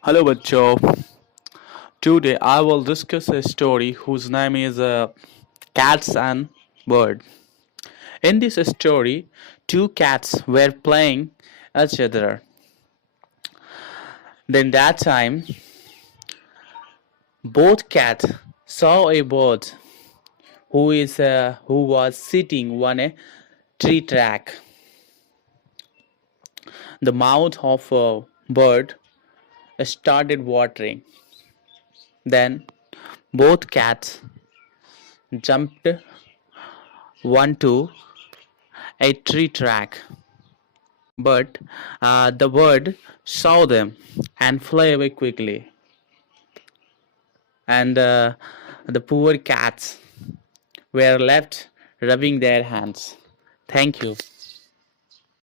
Hello, bachcho. Today I will discuss a story whose name is Cats and Bird. In this story, two cats were playing each other. Then that time, both cats saw a bird who was sitting on a tree track. The mouth of a bird started watering. Then both cats jumped onto a tree track. But the bird saw them and flew away quickly. And the poor cats were left rubbing their hands. Thank you.